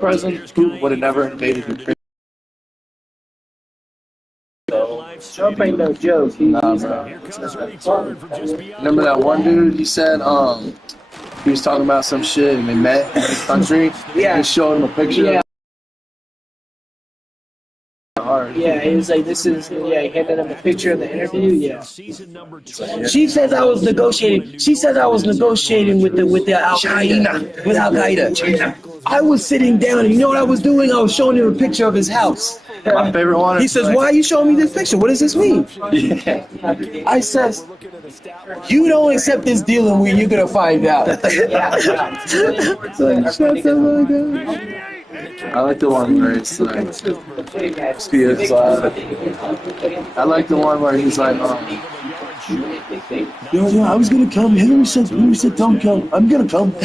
President would have never invaded Ukraine. Trump ain't no joke. Nah, bro. Remember that one dude? He said he was talking about some shit and they met in his country. Yeah. He showed him a picture. Yeah. Hard. Yeah, he was like, this is, yeah, he handed him a picture in the interview, yeah. She says I was negotiating. She says I was negotiating with the Al-Qaeda. With Al-Qaeda. I was sitting down, and you know what I was doing? I was showing him a picture of his house. My favorite one. He says, why are you showing me this picture? What does this mean? Yeah. I says, you don't accept this deal, and you're going to find out. So, shut the fuck up. I like the one where it's like, I like the one where he's like, yo, I was gonna come. Hillary said don't come. I'm gonna come. Oh,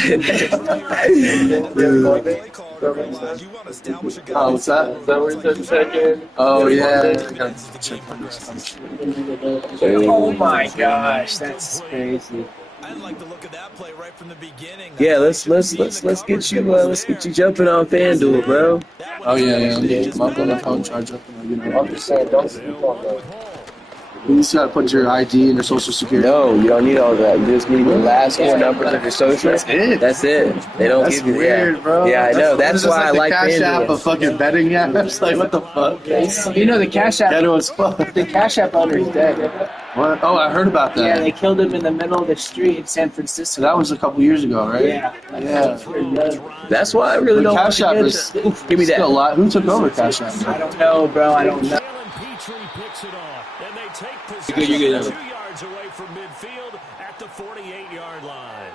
what's that? Is that where he said second? Oh yeah. Oh my gosh, that's crazy. I like the look of that play right from the beginning. Yeah, let's get you jumping on FanDuel, bro. Oh yeah. I'm gonna phone charge up. I'm just saying, don't sleep on that. You just gotta put your ID and your social security. No, you don't need all that. You just need the last four numbers of your social. That's it. That's it. They don't That's give you weird, bro. Yeah, I know. That's why I like Cash App FanDuel. of fucking betting apps. Like what the fuck? You know the Cash App. Ghetto as fuck. The Cash App owner is dead. What? Oh, I heard about that. Yeah, they killed him in the middle of the street in San So Francisco. that was a couple years ago, right? Yeah. That's why I really don't. Cash App is give me that. a lot. Who took over Cash App? I don't know, bro. I don't know. You get 2 yards away from midfield at the 48-yard line.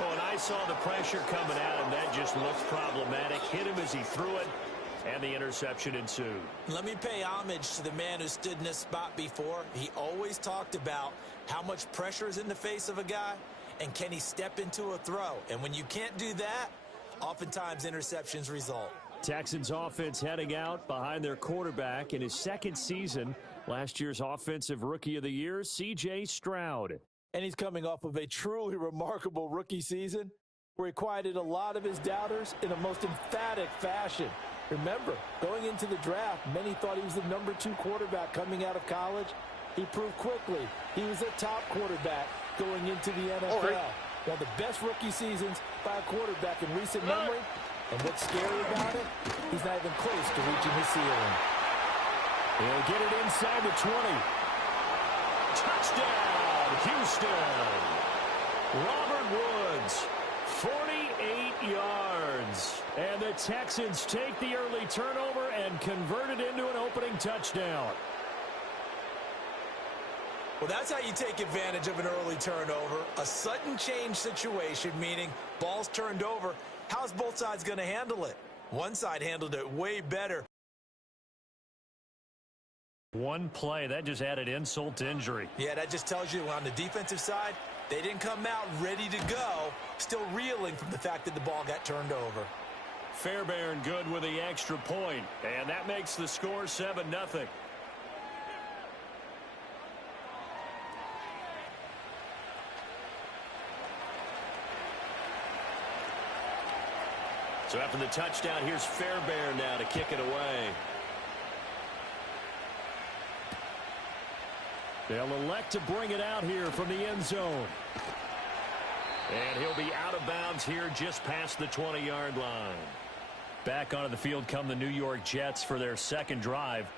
Oh, and I saw the pressure coming at him. That just looked problematic. Hit him as he threw it, and the interception ensued. Let me pay homage to the man who stood in this spot before. He always talked about how much pressure is in the face of a guy, and can he step into a throw? And when you can't do that, oftentimes interceptions result. Texans offense heading out behind their quarterback in his second season. Last year's Offensive Rookie of the Year, C.J. Stroud. And he's coming off of a truly remarkable rookie season where he quieted a lot of his doubters in a most emphatic fashion. Remember, going into the draft, many thought he was the #2 quarterback coming out of college. He proved quickly he was a top quarterback going into the NFL. One of the best rookie seasons by a quarterback in recent memory. And what's scary about it? He's not even close to reaching his ceiling. He'll get it inside the 20. Touchdown, Houston. Robert Woods, 48 yards. And the Texans take the early turnover and convert it into an opening touchdown. Well, that's how you take advantage of an early turnover. A sudden change situation, meaning ball's turned over. How's both sides going to handle it? One side handled it way better. One play, that just added insult to injury. Yeah, that just tells you on the defensive side, they didn't come out ready to go, still reeling from the fact that the ball got turned over. Fairbairn good with the extra point, and that makes the score 7-0. So after the touchdown, here's Fairbairn now to kick it away. They'll elect to bring it out here from the end zone. And he'll be out of bounds here just past the 20-yard line. Back onto the field come the New York Jets for their second drive.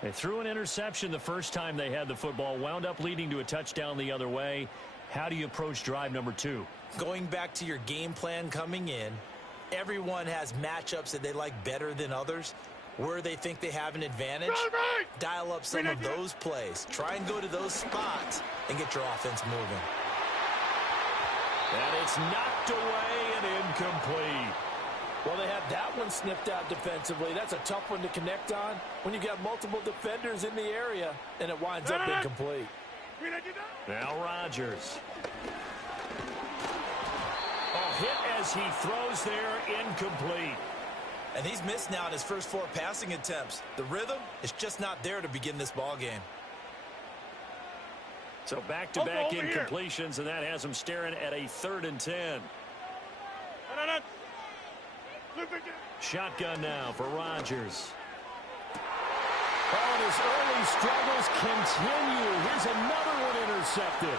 They threw an interception the first time they had the football, wound up leading to a touchdown the other way. How do you approach drive number 2? Going back to your game plan coming in, everyone has matchups that they like better than others. Where they think they have an advantage, dial up some of those plays. Try and go to those spots and get your offense moving. And it's knocked away and incomplete. Well, they had that one snipped out defensively. That's a tough one to connect on when you got multiple defenders in the area, and it winds up incomplete. Now Rodgers. Oh, hit as he throws there, incomplete. And he's missed now in his first 4 passing attempts. The rhythm is just not there to begin this ball game. So back-to-back incompletions, and that has him staring at a 3rd and 10. Shotgun now for Rodgers. Oh, and his early struggles continue. Here's another one intercepted.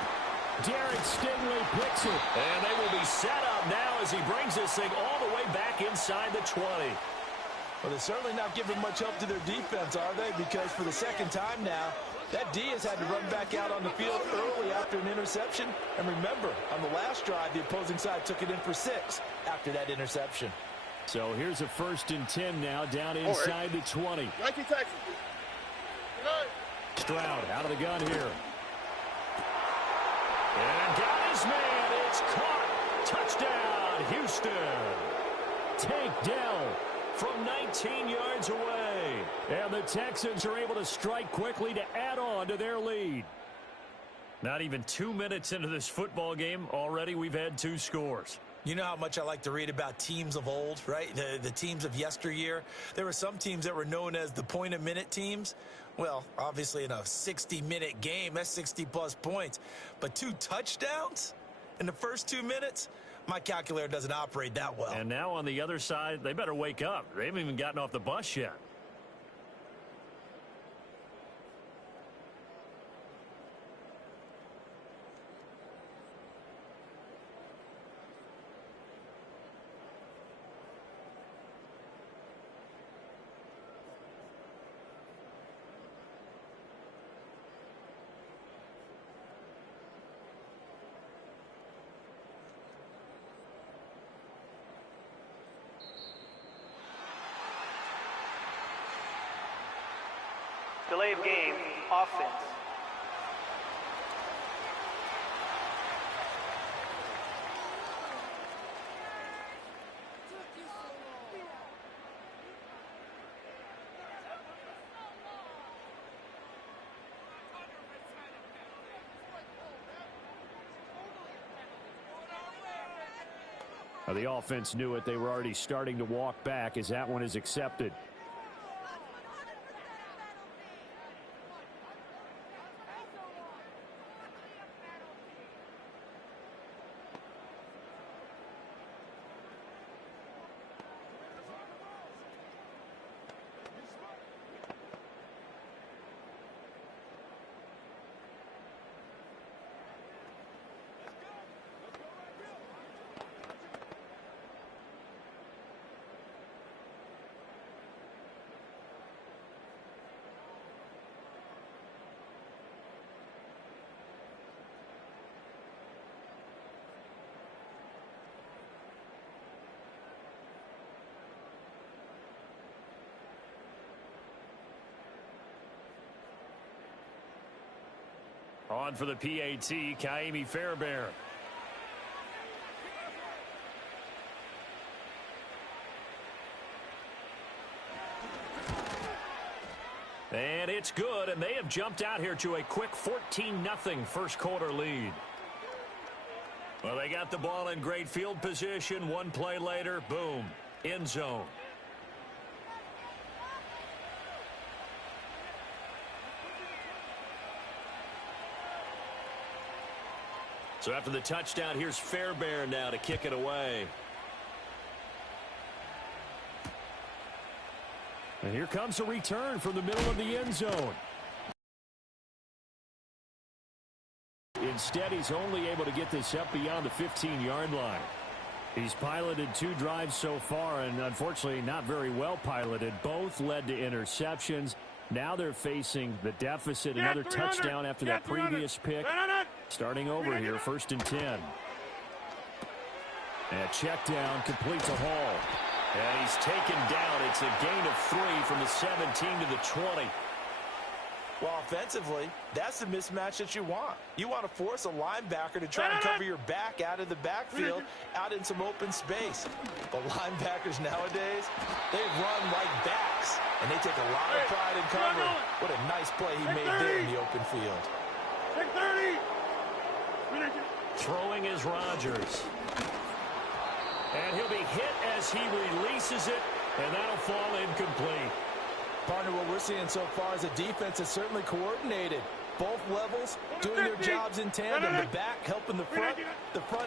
Derek Stingley picks it. And they will be set up now as he brings this thing all the way back inside the 20. Well, they're certainly not giving much help to their defense, are they? Because for the second time now, that D has had to run back out on the field early after an interception. And remember, on the last drive, the opposing side took it in for 6 after that interception. So here's a 1st and 10 now down inside the 20. Stroud out of the gun here. And got his man. It's caught. Touchdown, Houston. Tank Dell from 19 yards away. And the Texans are able to strike quickly to add on to their lead. Not even 2 minutes into this football game, already we've had 2 scores. You know how much I like to read about teams of old, right? The teams of yesteryear. There were some teams that were known as the point-a-minute teams. Well, obviously in a 60-minute game, that's 60-plus points. But 2 touchdowns in the first 2 minutes? My calculator doesn't operate that well. And now on the other side, they better wake up. They haven't even gotten off the bus yet. Delay of game, offense. The offense knew it. They were already starting to walk back as that one is accepted. On for the PAT, Kaimi Fairbairn. And it's good, and they have jumped out here to a quick 14-0 first quarter lead. Well, they got the ball in great field position. One play later, boom, end zone. So after the touchdown, here's Fairbairn now to kick it away. And here comes a return from the middle of the end zone. Instead, he's only able to get this up beyond the 15-yard line. He's piloted 2 drives so far, and unfortunately not very well piloted. Both led to interceptions. Now they're facing the deficit. Another touchdown after that previous pick. Starting over here, 1st and 10. And check down completes a haul. And he's taken down. It's a gain of 3 from the 17 to the 20. Well, offensively, that's the mismatch that you want. You want to force a linebacker to try and cover your back out of the backfield, out in some open space. But linebackers nowadays, they run like backs, and they take a lot of pride in covering. What a nice play he made there in the open field. Throwing is Rodgers. And he'll be hit as he releases it, and that'll fall incomplete. Partner, what we're seeing so far is a defense that's certainly coordinated. Both levels doing their jobs in tandem. The back helping the front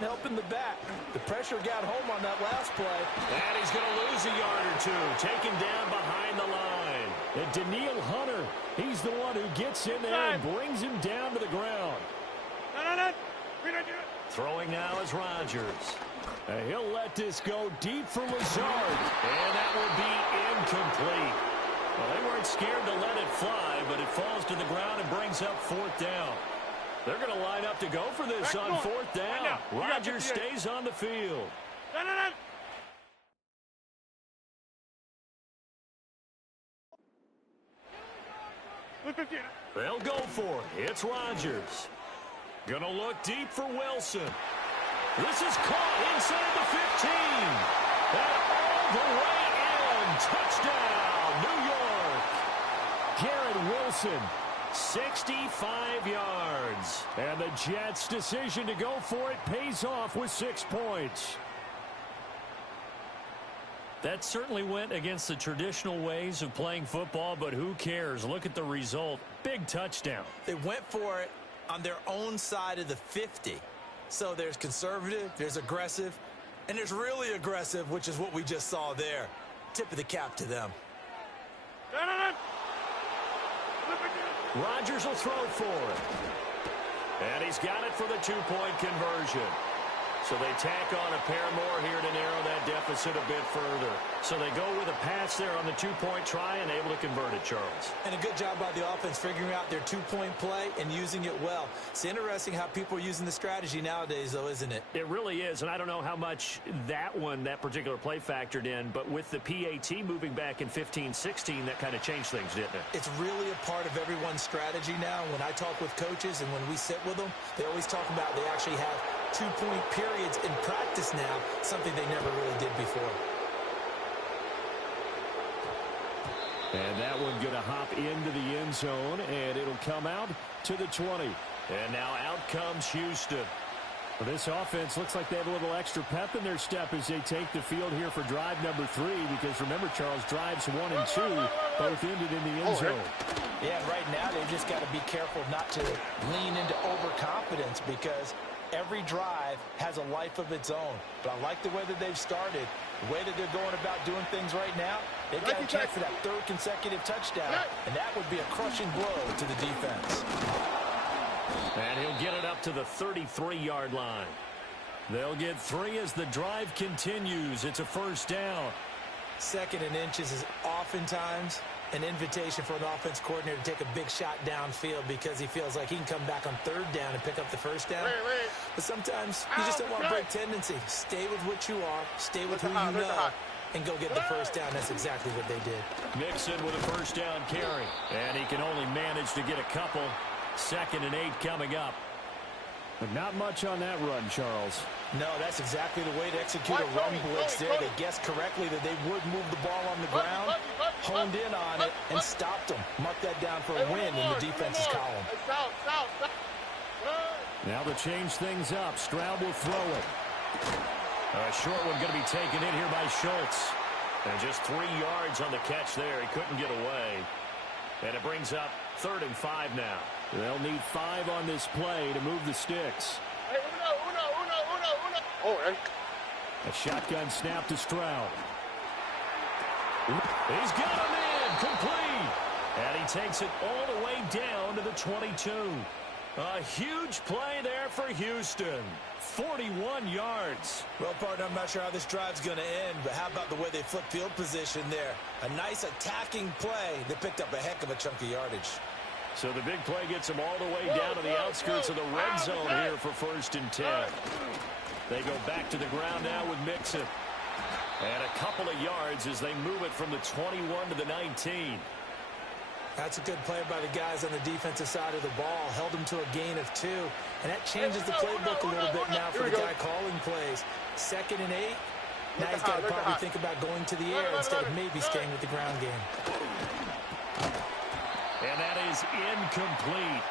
helping the back. The pressure got home on that last play. And he's going to lose a yard or two. Taken down behind the line. And Daniil Hunter, he's the one who gets in there and brings him down to the ground. Throwing now is Rodgers. He'll let this go deep for Lazard. And that will be incomplete. Well, they weren't scared to let it fly, but it falls to the ground and brings up fourth down. They're going to line up to go for this on fourth down. Rodgers stays on the field. They'll go for it. It's Rodgers. Going to look deep for Wilson. This is caught inside the 15. And all the way in. Touchdown, New York. Garrett Wilson, 65 yards. And the Jets' decision to go for it pays off with 6 points. That certainly went against the traditional ways of playing football, but who cares? Look at the result. Big touchdown. They went for it on their own side of the 50. So there's conservative, there's aggressive, and there's really aggressive, which is what we just saw there. Tip of the cap to them. Rodgers will throw for it. And he's got it for the two-point conversion. So they tack on a pair more here to narrow that deficit a bit further. So they go with a pass there on the two-point try and able to convert it, Charles. And a good job by the offense figuring out their two-point play and using it well. It's interesting how people are using the strategy nowadays, though, isn't it? It really is, and I don't know how much that particular play factored in, but with the PAT moving back in 15-16, that kind of changed things, didn't it? It's really a part of everyone's strategy now. When I talk with coaches and when we sit with them, they always talk about they actually have two-point periods in practice now, something they never really did before. And that one going to hop into the end zone, and it'll come out to the 20. And now out comes Houston. Well, this offense looks like they have a little extra pep in their step as they take the field here for drive number 3, because remember, Charles, drives 1 and 2 both ended in the end zone. Yeah, right now they've just got to be careful not to lean into overconfidence, because every drive has a life of its own. But I like the way that they've started, the way that they're going about doing things right now. They've got a chance for that third consecutive touchdown, and that would be a crushing blow to the defense. And he'll get it up to the 33-yard line. They'll get 3 as the drive continues. It's a first down. 2nd and inches is oftentimes an invitation for an offense coordinator to take a big shot downfield because he feels like he can come back on 3rd down and pick up the first down. But sometimes you just don't want to break tendency. Stay with what you are, stay with who you know, and go get the first down. That's exactly what they did. Mixon with a first down carry. And he can only manage to get a couple. 2nd and 8 coming up. But not much on that run, Charles. No, that's exactly the way to execute a run blitz there. They guessed correctly that they would move the ball on the ground, honed in on it, and stopped them. Mark that down for a win in the defense's column. Now to change things up, Stroud will throw it. A short one going to be taken in here by Schultz. And just 3 yards on the catch there. He couldn't get away. And it brings up 3rd and 5 now. They'll need 5 on this play to move the sticks. A shotgun snap to Stroud. He's got him in, complete. And he takes it all the way down to the 22. A huge play there for Houston. 41 yards. Well, partner, I'm not sure how this drive's going to end, but how about the way they flipped field position there? A nice attacking play that picked up a heck of a chunk of yardage. So the big play gets them all the way down to the outskirts of the red zone here for 1st and 10. They go back to the ground now with Mixon. And a couple of yards as they move it from the 21 to the 19. That's a good play by the guys on the defensive side of the ball. Held them to a gain of 2. And that changes the playbook a little bit now for the guy calling plays. 2nd and 8. Now he's got to probably think about going to the air instead of maybe staying with the ground game. And that is incomplete.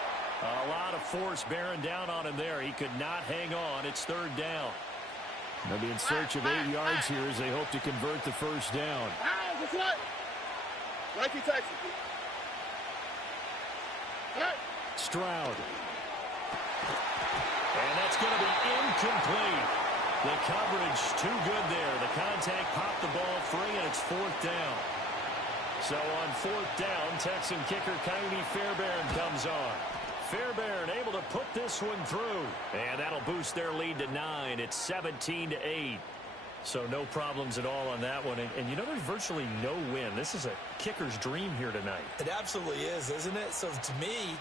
A lot of force bearing down on him there. He could not hang on. It's 3rd down. They'll be in search of 8 yards here as they hope to convert the first down. Stroud. And that's going to be incomplete. The coverage too good there. The contact popped the ball free, and it's 4th down. So on 4th down, Texan kicker Coyote Fairbairn comes on. Fairbairn able to put this one through. And that'll boost their lead to 9. It's 17-8. So no problems at all on that one. And you know, there's virtually no win. This is a kicker's dream here tonight. It absolutely is, isn't it? So to me,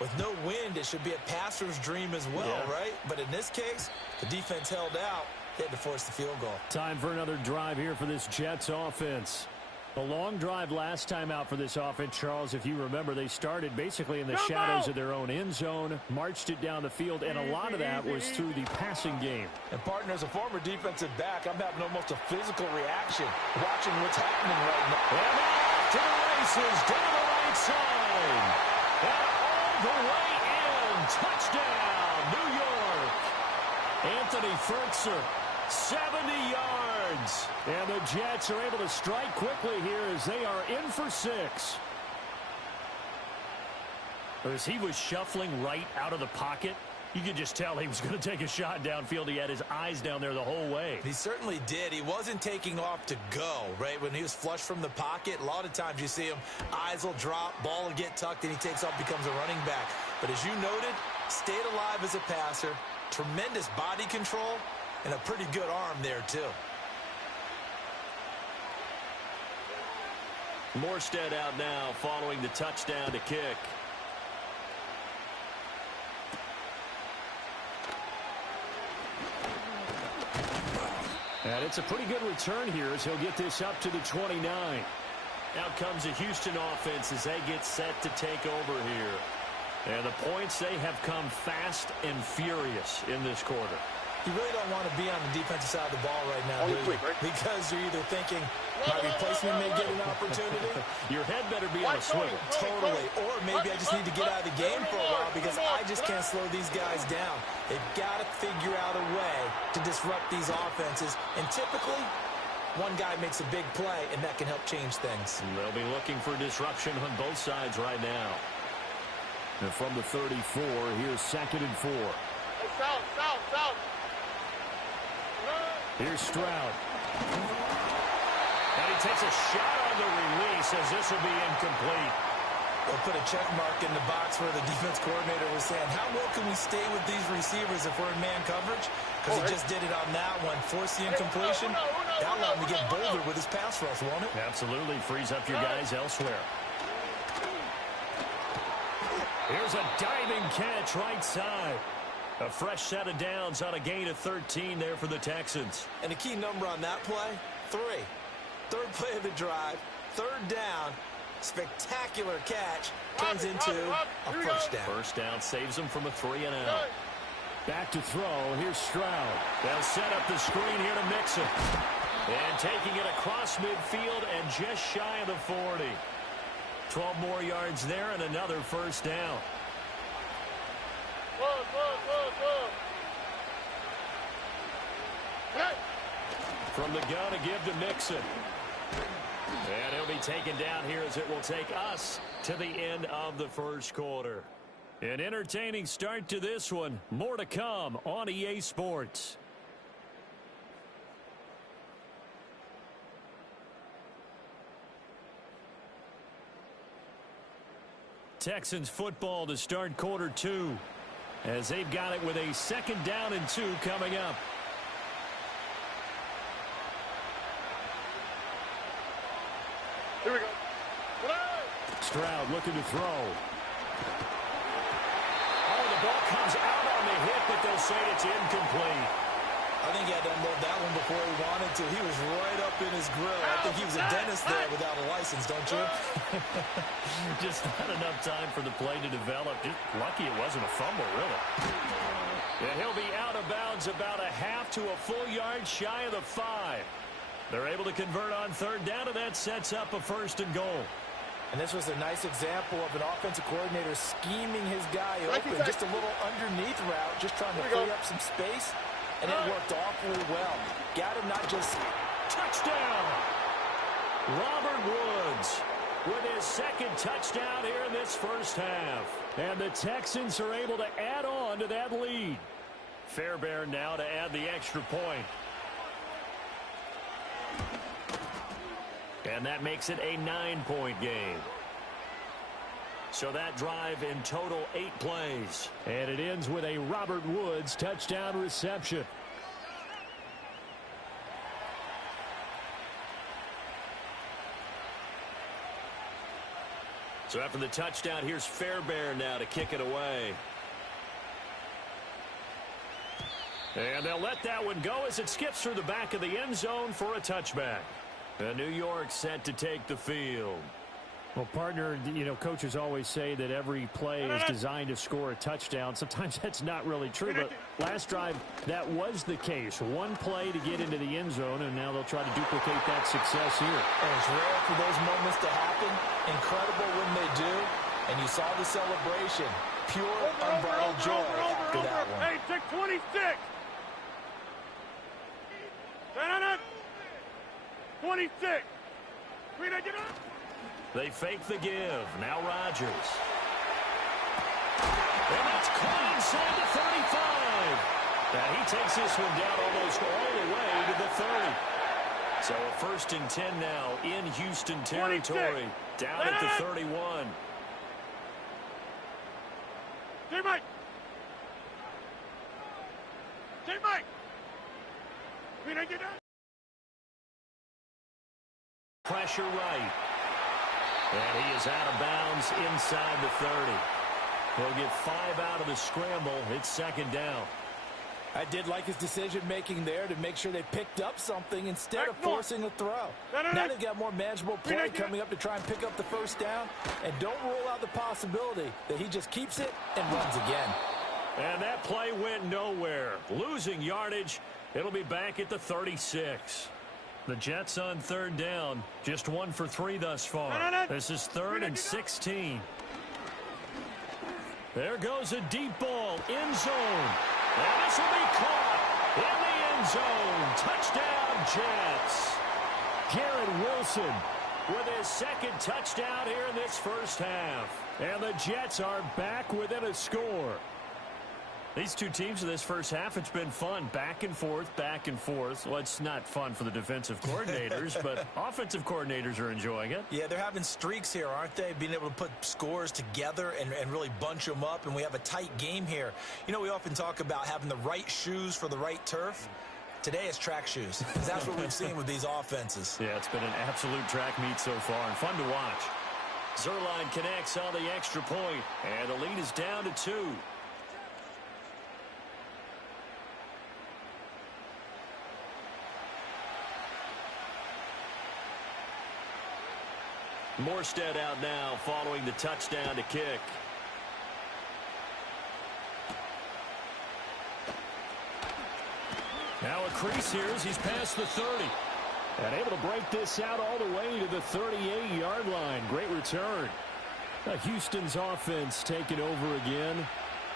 with no wind, it should be a passer's dream as well, right? But in this case, the defense held out. They had to force the field goal. Time for another drive here for this Jets offense. A long drive last time out for this offense, Charles. If you remember, they started basically in the shadows of their own end zone, marched it down the field, and a lot of that was through the passing game. And, partner, as a former defensive back, I'm having almost a physical reaction watching what's happening right now. And off to the races, down the right side. And all the way in. Touchdown, New York. Anthony Fertzer, 70 yards. And the Jets are able to strike quickly here as they are in for 6. As he was shuffling right out of the pocket, you could just tell he was going to take a shot downfield. He had his eyes down there the whole way. He certainly did. He wasn't taking off to go, right? When he was flush from the pocket, a lot of times you see him, eyes will drop, ball will get tucked, and he takes off, becomes a running back. But as you noted, stayed alive as a passer, tremendous body control, and a pretty good arm there, too. Morstead out now following the touchdown to kick. And it's a pretty good return here as he'll get this up to the 29. Out comes the Houston offense as they get set to take over here. And the points, they have come fast and furious in this quarter. You really don't want to be on the defensive side of the ball right now, do you? Because you're either thinking, my replacement may get an opportunity. Your head better be on a swivel. Totally. Or maybe I just need to get out of the game for a while because I just can't slow these guys down. They've got to figure out a way to disrupt these offenses. And typically, one guy makes a big play, and that can help change things. And they'll be looking for disruption on both sides right now. And from the 34, here's 2nd and 4. South. Here's Stroud. And he takes a shot on the release as this will be incomplete. They'll put a check mark in the box where the defense coordinator was saying, how well can we stay with these receivers if we're in man coverage? Because he just did it on that one. Force the incompletion. That allowed him to get bolder with his pass rush, won't it? Absolutely. Frees up your guys elsewhere. Here's a diving catch right side. A fresh set of downs on a gain of 13 there for the Texans. And a key number on that play, 3. Third play of the drive, 3rd down, spectacular catch, turns into a first down. First down saves them from a 3 and out. Back to throw, here's Stroud. They'll set up the screen here to Mixon. And taking it across midfield and just shy of the 40. 12 more yards there and another first down. From the gun, a give to Mixon. And he'll be taken down here as it will take us to the end of the first quarter. An entertaining start to this one. More to come on EA Sports. Texans football to start quarter 2 as they've got it with a 2nd down and 2 coming up. Here we go. Stroud looking to throw. Oh, the ball comes out on the hit, but they'll say it's incomplete. I think he had to unload that one before he wanted to. He was right up in his grill. I think he was a dentist there without a license, don't you? Just not enough time for the play to develop. Just lucky it wasn't a fumble, really. And he'll be out of bounds about a half to a full yard shy of the 5. They're able to convert on 3rd down, and that sets up a 1st and goal. And this was a nice example of an offensive coordinator scheming his guy open. Just a little underneath route, just trying to free up some space. And it worked awfully well. Got him not just... Touchdown! Robert Woods. with his second touchdown here in this first half. And the Texans are able to add on to that lead. Fairbairn now to add the extra point. And that makes it a 9-point game. So that drive in total 8 plays. And it ends with a Robert Woods touchdown reception. So after the touchdown, here's Fairbairn now to kick it away. And they'll let that one go as it skips through the back of the end zone for a touchback. And New York set to take the field. Well, partner, you know, coaches always say that every play is designed to score a touchdown. Sometimes that's not really true, but last drive, that was the case. One play to get into the end zone, and now they'll try to duplicate that success here. And it's rare for those moments to happen. Incredible when they do. And you saw the celebration. Pure, unbridled joy after that one. Hey, 626. 26. They fake the give. Now Rodgers. And that's caught inside the 35. And he takes this one down almost all the way to the 30. So a 1st and 10 now in Houston territory. Down at the 31. J-Mike. J-Mike. Pressure right. And he is out of bounds inside the 30. He'll get 5 out of the scramble. It's 2nd down. I did like his decision-making there to make sure they picked up something instead of forcing a throw. Now they've got more manageable play coming up to try and pick up the 1st down. And don't rule out the possibility that he just keeps it and runs again. And that play went nowhere. Losing yardage. It'll be back at the 36. The Jets on 3rd down. Just 1 for 3 thus far. This is 3rd and 16. There goes a deep ball. End zone. And this will be caught in the end zone. Touchdown, Jets. Garrett Wilson with his 2nd touchdown here in this first half. And the Jets are back within a score. These two teams in this first half, it's been fun. Back and forth, back and forth. Well, it's not fun for the defensive coordinators, but offensive coordinators are enjoying it. Yeah, they're having streaks here, aren't they? Being able to put scores together and really bunch them up, and we have a tight game here. You know, we often talk about having the right shoes for the right turf. Today it's track shoes. That's what we've seen with these offenses. Yeah, it's been an absolute track meet so far and fun to watch. Zerline connects on the extra point, and the lead is down to 2. Morstead out now following the touchdown to kick. Now a crease here as he's past the 30. And able to break this out all the way to the 38-yard line. Great return. Houston's offense taking over again.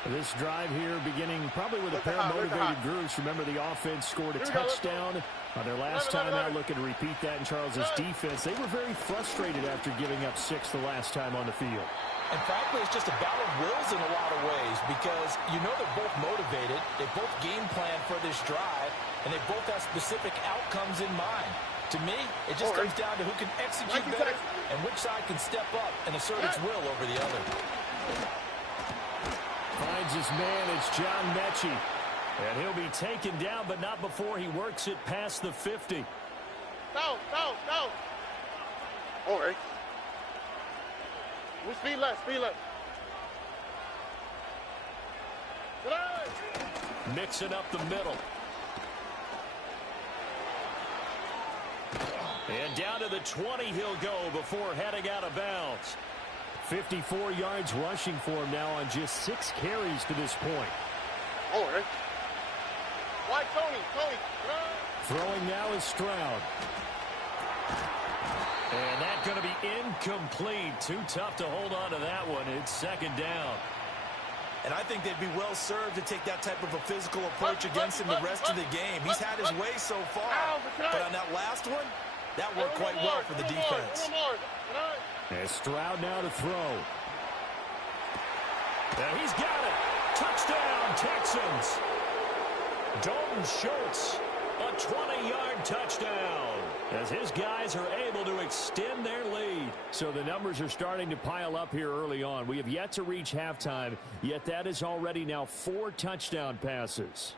This drive here beginning probably with a pair of motivated groups. Remember, the offense scored a touchdown their last time out. Looking to repeat that in Charles's defense. They were very frustrated after giving up 6 the last time on the field. And frankly, it's just a battle of wills in a lot of ways because you know they're both motivated. They both game plan for this drive, and they both have specific outcomes in mind. To me, it just comes down to who can execute better and which side can step up and assert its will over the other. Finds his man, it's John Mechie. And he'll be taken down, but not before he works it past the 50. Down. All right. Speed left. Mixing up the middle. And down to the 20 he'll go before heading out of bounds. 54 yards rushing for him now on just 6 carries to this point. All right. Why, Tony? Throwing now is Stroud. And that's going to be incomplete. Too tough to hold on to that one. It's 2nd down. And I think they'd be well served to take that type of a physical approach against him the rest of the game. He's had his way so far. But on that last one, that worked quite well for the defense. And Stroud now to throw. And he's got it. Touchdown, Texans. Dalton Schultz, a 20-yard touchdown, as his guys are able to extend their lead. So the numbers are starting to pile up here early on. We have yet to reach halftime, yet that is already now 4 touchdown passes.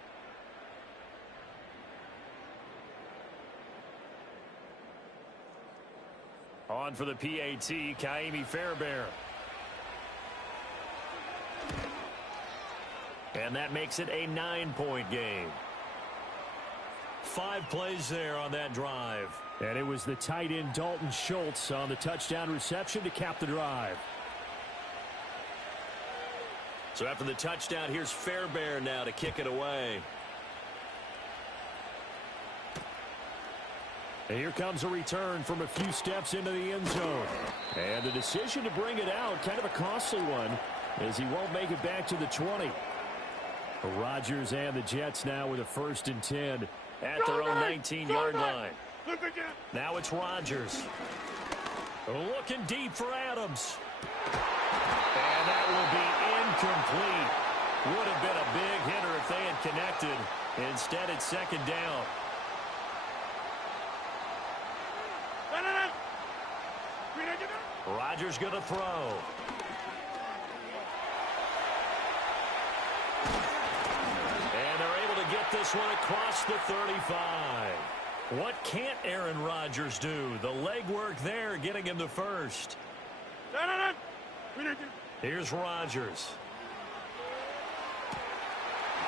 On for the PAT, Kaimi Fairbairn. And that makes it a 9-point game. 5 plays there on that drive. And it was the tight end Dalton Schultz on the touchdown reception to cap the drive. So after the touchdown, here's Fairbairn now to kick it away. And here comes a return from a few steps into the end zone. And the decision to bring it out, kind of a costly one, as he won't make it back to the 20. Rodgers and the Jets now with a 1st and 10 at their own 19-yard line. Now it's Rodgers. Looking deep for Adams. And that will be incomplete. Would have been a big hitter if they had connected. Instead, it's 2nd down. Rodgers going to throw. And they're able to get this one across the 35. What can't Aaron Rodgers do? The legwork there getting him the 1st. Here's Rodgers.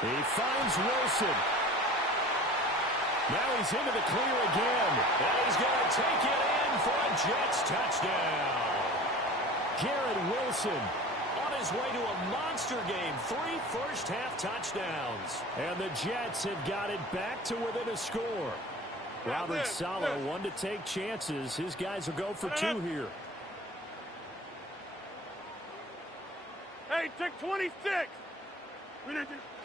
He finds Wilson. Now he's into the clear again. And he's going to take it in for a Jets touchdown. Garrett Wilson on his way to a monster game. 3 first-half touchdowns. And the Jets have got it back to within a score. Robert Saleh, one to take chances. His guys will go for 2 here. Hey, take 26.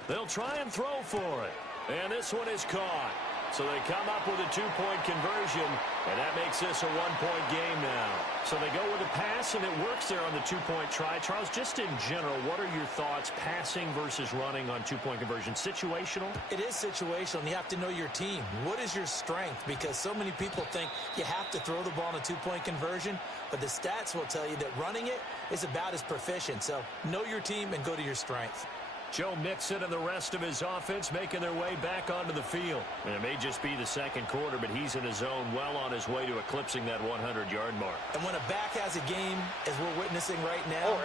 They'll try and throw for it. And this one is caught. So they come up with a 2-point conversion, and that makes this a 1-point game now. So they go with a pass, and it works there on the 2-point try. Charles, just in general, what are your thoughts passing versus running on 2-point conversion? Situational? It is situational, and you have to know your team. What is your strength? Because so many people think you have to throw the ball in a 2-point conversion, but the stats will tell you that running it is about as proficient. So know your team and go to your strength. Joe Mixon and the rest of his offense making their way back onto the field. And it may just be the 2nd quarter, but he's in his zone, well on his way to eclipsing that 100-yard mark. And when a back has a game, as we're witnessing right now,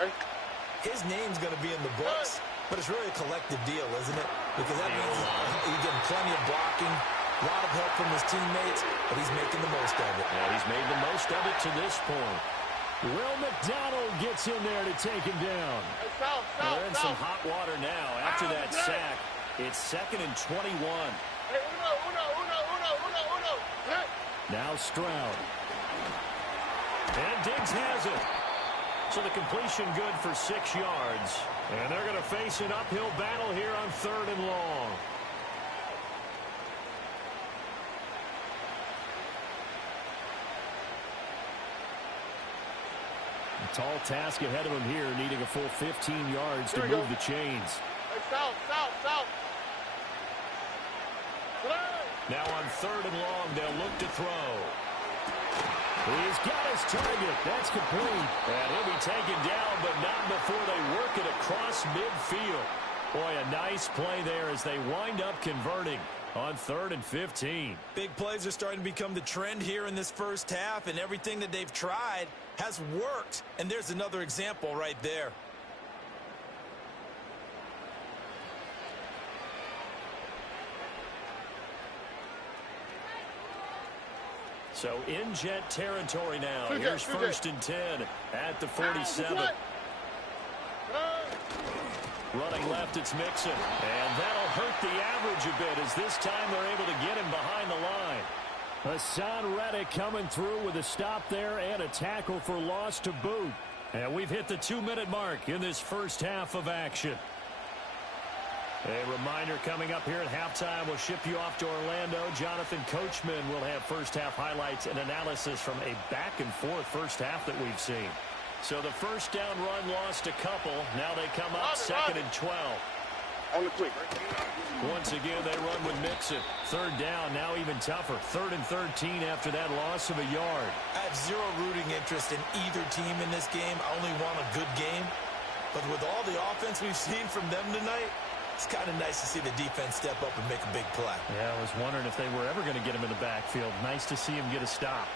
his name's going to be in the books. But it's really a collective deal, isn't it? Because that means he's getting plenty of blocking, a lot of help from his teammates, but he's making the most of it. Yeah, he's made the most of it to this point. Will McDonald gets in there to take him down. They're in some hot water now. After that sack, it's 2nd and 21. Now Stroud. And Diggs has it. So the completion good for 6 yards. And they're going to face an uphill battle here on 3rd and long. Tall task ahead of him here, needing a full 15 yards to move the chains. South. Now on 3rd and long, they'll look to throw. He's got his target. That's complete. And he'll be taken down, but not before they work it across midfield. Boy, a nice play there as they wind up converting on 3rd and 15. Big plays are starting to become the trend here in this first half, and everything that they've tried has worked. And there's another example right there. So in Jet territory now. Here's 1st and 10 at the 47. Running left, it's Mixon. And that'll hurt the average a bit as this time they're able to get him behind the line. Hassan Reddick coming through with a stop there and a tackle for loss to boot. And we've hit the 2-minute mark in this first half of action. A reminder coming up here at halftime. We'll ship you off to Orlando. Jonathan Coachman will have first-half highlights and analysis from a back-and-forth first half that we've seen. So the first down run lost a couple. Now they come up second and 12. On the quick. Once again, they run with Mixon. Third down, now even tougher. Third and 13 after that loss of a yard. I have zero rooting interest in either team in this game. I only want a good game. But with all the offense we've seen from them tonight, it's kind of nice to see the defense step up and make a big play. Yeah, I was wondering if they were ever going to get him in the backfield. Nice to see him get a stop.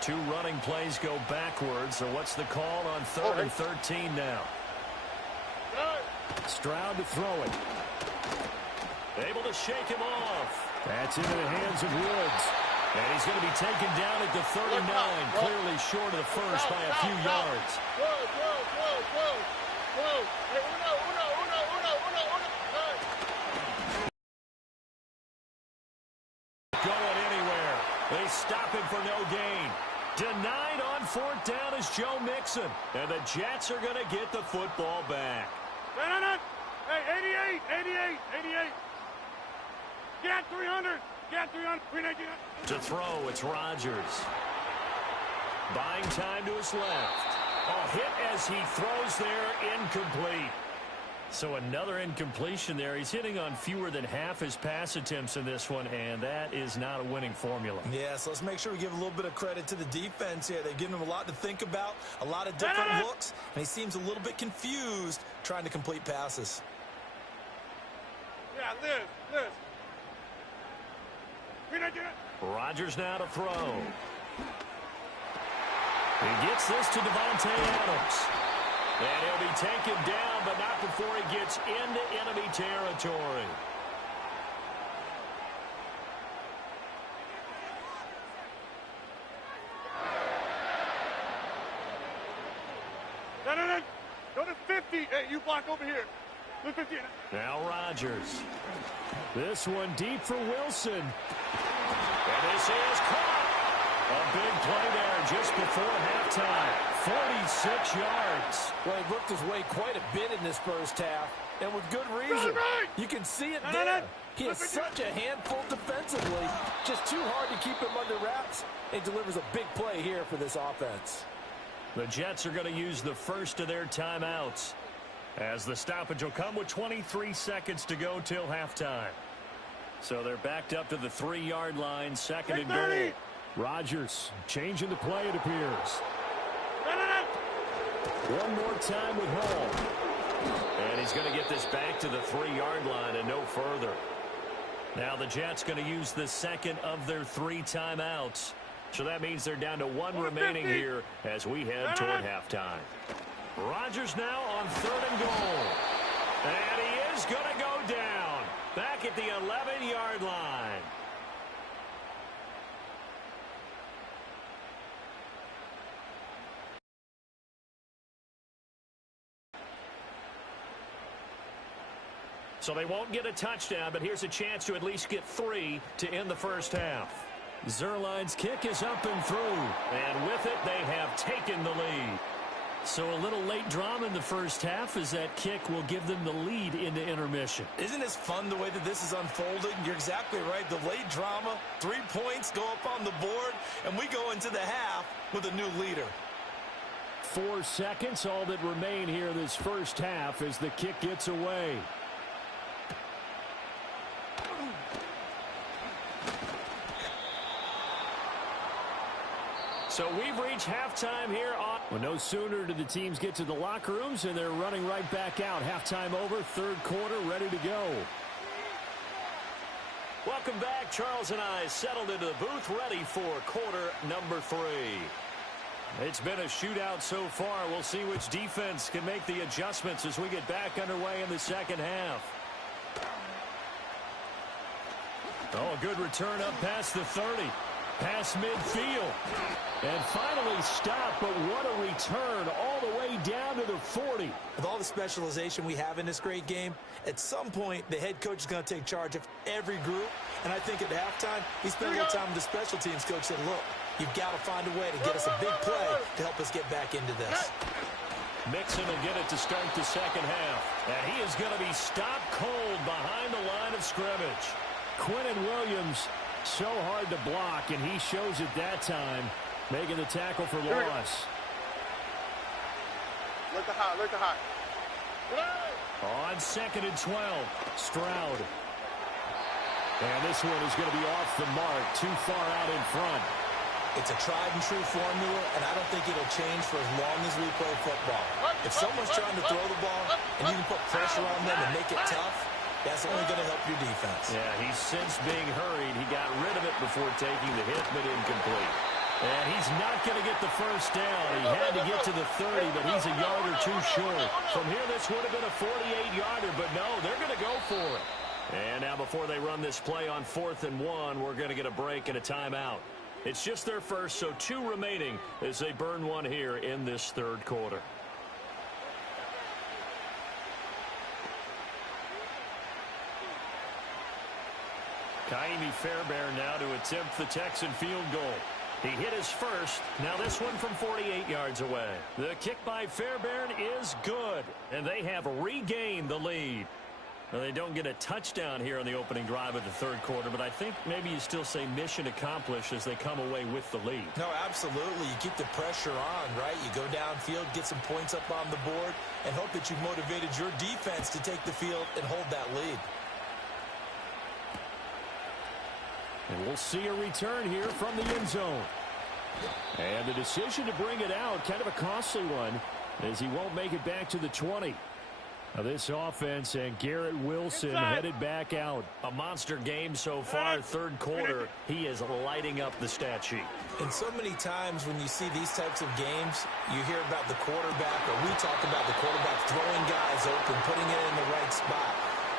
Two running plays go backwards. So what's the call on third and 13 now? Stroud to throw it. Able to shake him off. That's into the hands of Woods. And he's going to be taken down at the 39. Clearly short of the first by a few yards. Going anywhere. They stop him for no gain. Denied on fourth down is Joe Mixon. And the Jets are going to get the football back. Hey, 88. Get 300. To throw, it's Rodgers. Buying time to his left. A hit as he throws there, incomplete. So another incompletion there. He's hitting on fewer than half his pass attempts in this one, and that is not a winning formula. Yeah, so let's make sure we give a little bit of credit to the defense here. They've given him a lot to think about, a lot of different looks, and he seems a little bit confused trying to complete passes. Yeah, Liz. Rodgers now to throw. He gets this to Devontae Adams. And he'll be taken down, but not before he gets into enemy territory. No. Go to 50. Hey, you block over here. Go 50. Now Rodgers. This one deep for Wilson. And this is caught. A big play there just before halftime. 46 yards. Well, he worked his way quite a bit in this first half, and with good reason. You can see it there. He is such a handful defensively. Just too hard to keep him under wraps. He delivers a big play here for this offense. The Jets are going to use the first of their timeouts, as the stoppage will come with 23 seconds to go till halftime. So they're backed up to the 3-yard line, second and goal. Rodgers changing the play, it appears. One more time with Hall. And he's going to get this back to the 3-yard line and no further. Now the Jets going to use the second of their 3 timeouts. So that means they're down to 1 remaining here as we head toward halftime. Rodgers now on third and goal. And he is going to go down. Back at the 11-yard line. So they won't get a touchdown, but here's a chance to at least get 3 to end the first half. Zerline's kick is up and through. And with it, they have taken the lead. So a little late drama in the first half as that kick will give them the lead into intermission. Isn't this fun the way that this is unfolding? You're exactly right. The late drama, 3 points go up on the board, and we go into the half with a new leader. 4 seconds, all that remain here this first half as the kick gets away. So we've reached halftime here on... Well, no sooner do the teams get to the locker rooms, and they're running right back out. Halftime over, third quarter, ready to go. Welcome back. Charles and I settled into the booth, ready for quarter number 3. It's been a shootout so far. We'll see which defense can make the adjustments as we get back underway in the second half. Oh, a good return up past the 30. Past midfield. And finally stopped, but what a return all the way down to the 40. With all the specialization we have in this great game, at some point, the head coach is going to take charge of every group. And I think at halftime, he spent a little time with the special teams coach said, look, you've got to find a way to get us a big play to help us get back into this. Mixon will get it to start the second half. And he is going to be stopped cold behind the line of scrimmage. Quinnen Williams, so hard to block, and he shows it that time, making the tackle for loss. Look high, look high. On 2nd and 12, Stroud. And this one is going to be off the mark, too far out in front. It's a tried-and-true formula, and I don't think it'll change for as long as we play football. If someone's trying to throw the ball and you can put pressure on them and make it tough, that's only going to help your defense. Yeah, he's since being hurried. He got rid of it before taking the hit, but incomplete. And he's not going to get the first down. He had to get to the 30, but he's a yard or two short. From here, this would have been a 48-yarder, but no, they're going to go for it. And now before they run this play on 4th and 1, we're going to get a break and a timeout. It's just their first, so 2 remaining as they burn one here in this third quarter. Kaimi Fairbairn now to attempt the Texan field goal. He hit his first. Now this one from 48 yards away. The kick by Fairbairn is good, and they have regained the lead. Now, they don't get a touchdown here on the opening drive of the third quarter, but I think maybe you still say mission accomplished as they come away with the lead. No, absolutely. You keep the pressure on, right? You go downfield, get some points up on the board, and hope that you've motivated your defense to take the field and hold that lead. And we'll see a return here from the end zone. And the decision to bring it out, kind of a costly one, as he won't make it back to the 20. Now this offense and Garrett Wilson headed back out. A monster game so far, third quarter. He is lighting up the stat sheet. And so many times when you see these types of games, you hear about the quarterback, or we talk about the quarterback throwing guys open, putting it in the right spot.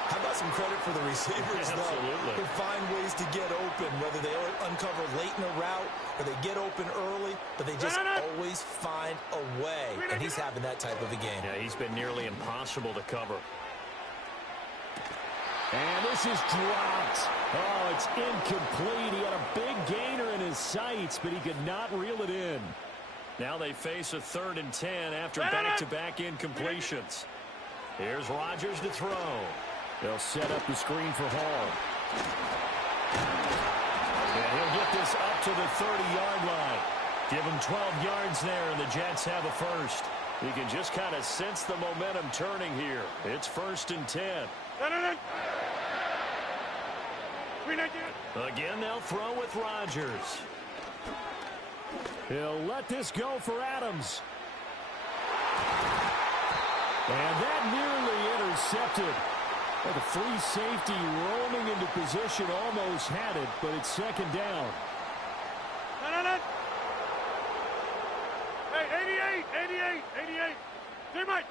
How about some credit for the receivers, though? Absolutely. Who find ways to get open, whether they uncover late in a route or they get open early, but they just always find a way. And he's having that type of a game. Yeah, he's been nearly impossible to cover. And this is dropped. Oh, it's incomplete. He had a big gainer in his sights, but he could not reel it in. Now they face a 3rd and 10 after back-to-back incompletions. Here's Rodgers to throw. They'll set up the screen for Hall. And he'll get this up to the 30-yard line. Give him 12 yards there, and the Jets have a first. You can just kind of sense the momentum turning here. It's 1st and 10. Again, they'll throw with Rodgers. He'll let this go for Adams. And that nearly intercepted. Well, the free safety roaming into position almost had it, but it's 2nd down. Hey, 88. Teammate.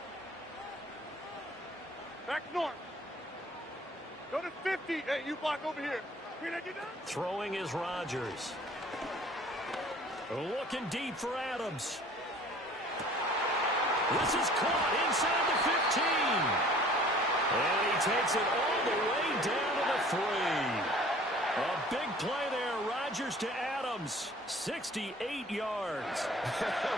Back north. Go to 50. Hey, you block over here. Throwing is Rodgers. Looking deep for Adams. This is caught inside the 15. And he takes it all the way down to the 3. A big play there. Rodgers to Adams. 68 yards.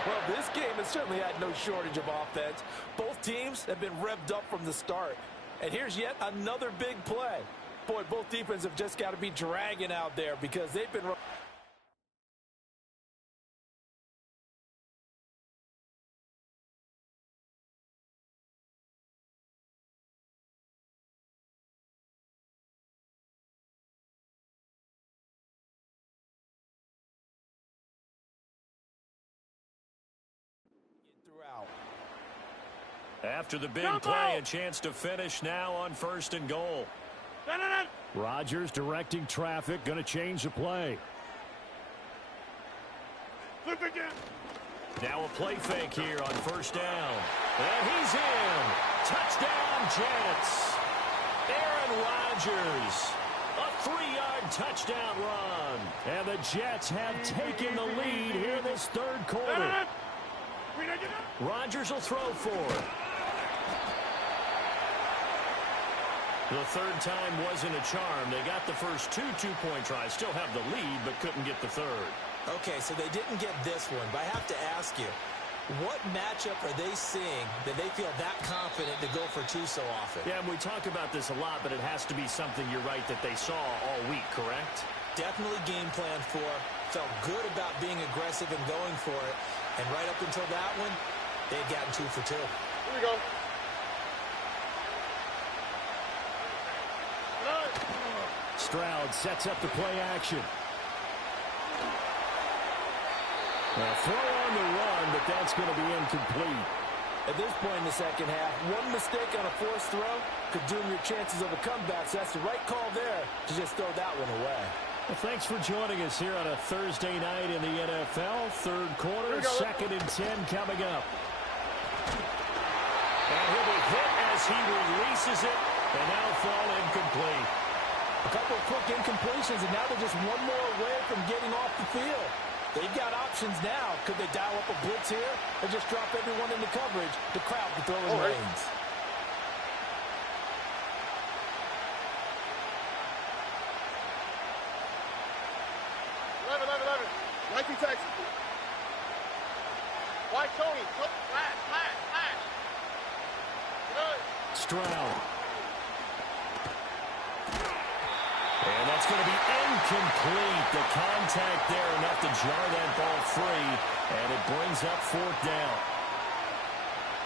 Well, this game has certainly had no shortage of offense. Both teams have been revved up from the start. And here's yet another big play. Boy, both defenses have just got to be dragging out there because they've been... After the big play, a chance to finish now on 1st and goal. Rodgers directing traffic, going to change the play. Flip again. Now a play fake here on 1st down. And he's in. Touchdown, Jets. Aaron Rodgers. A 3-yard touchdown run. And the Jets have taken the lead here in this third quarter. Rodgers will throw for it. The third time wasn't a charm. They got the first 2 two-point tries. Still have the lead, but couldn't get the third. Okay, so they didn't get this one, but I have to ask you, What matchup are they seeing that they feel that confident to go for two so often? Yeah, and we talk about this a lot, but it has to be something, you're right, that they saw all week, correct? Definitely game plan for. Felt good about being aggressive and going for it. And right up until that one, they had gotten 2 for 2. Here we go. Stroud sets up the play action. A throw on the run, but that's going to be incomplete. At this point in the second half, one mistake on a forced throw could doom your chances of a comeback. So that's the right call there to just throw that one away. Well, thanks for joining us here on a Thursday night in the NFL. Third quarter, 2nd and 10 coming up. And he'll be hit as he releases it, and now fall incomplete. A couple of quick incompletions, and now they're just one more away from getting off the field. They've got options now. Could they dial up a blitz here or just drop everyone into coverage? The crowd can throw in lanes. Nike Texans. White Tony. Flash. Stroud. And that's going to be incomplete. The contact there enough to jar that ball free, and it brings up 4th down.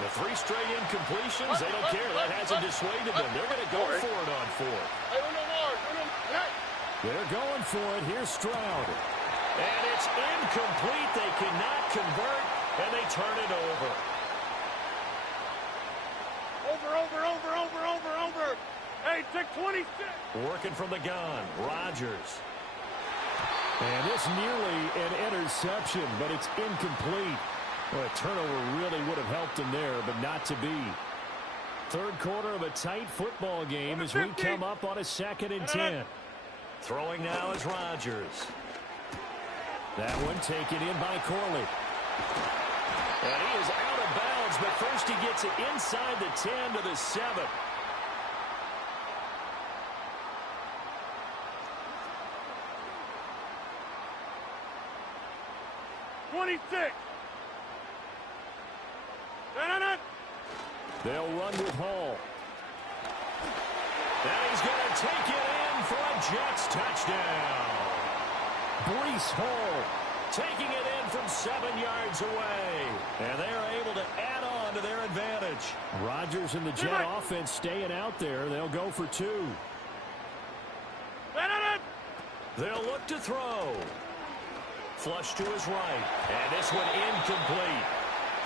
The 3 straight incompletions, they don't care. That hasn't dissuaded them. They're going to go for it on 4th. They're going for it. Here's Stroud. And it's incomplete. They cannot convert, and they turn it over. Over. Hey, take 26. Working from the gun, Rodgers. And this nearly an interception, but it's incomplete. Well, a turnover really would have helped him there, but not to be. Third quarter of a tight football game as we come up on a 2nd and 10. Throwing now is Rodgers. That one taken in by Corley. And he is out of bounds, but first he gets it inside the 10 to the 7. 26. They'll run with Hall. And he's going to take it in for a Jets touchdown. Breece Hall taking it in from 7 yards away. And they're able to add on to their advantage. Rodgers and the Jet offense staying out there. They'll go for 2. They'll look to throw. Flush to his right. And this one incomplete.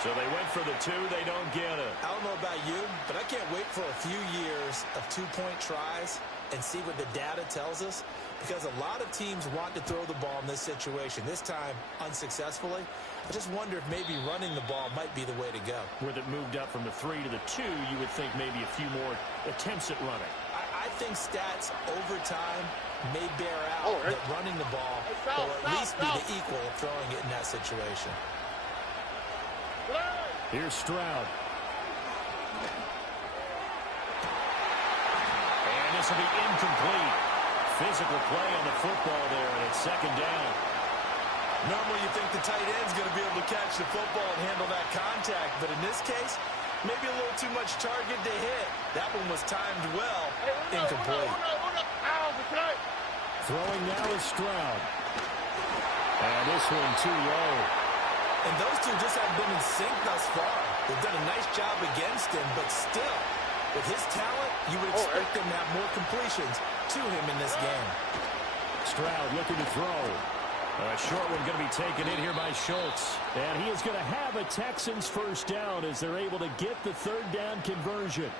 So they went for the 2. They don't get it. I don't know about you, but I can't wait for a few years of 2-point tries and see what the data tells us. Because a lot of teams want to throw the ball in this situation. This time, unsuccessfully. I just wonder if maybe running the ball might be the way to go. With it moved up from the 3 to the 2, you would think maybe a few more attempts at running. I think stats over time may bear out that running the ball will at least be the equal of throwing it in that situation. Here's Stroud. And this will be incomplete. Physical play on the football there, and it's 2nd down. Normally you think the tight end's going to be able to catch the football and handle that contact, but in this case, maybe a little too much target to hit. That one was timed well. Incomplete. Throwing now is Stroud. And this one too low. And those two just haven't been in sync thus far. They've done a nice job against him, but still, with his talent, you would expect them to have more completions to him in this game. Stroud looking to throw. A short one going to be taken in here by Schultz. And he is going to have a Texans first down as they're able to get the 3rd down conversion.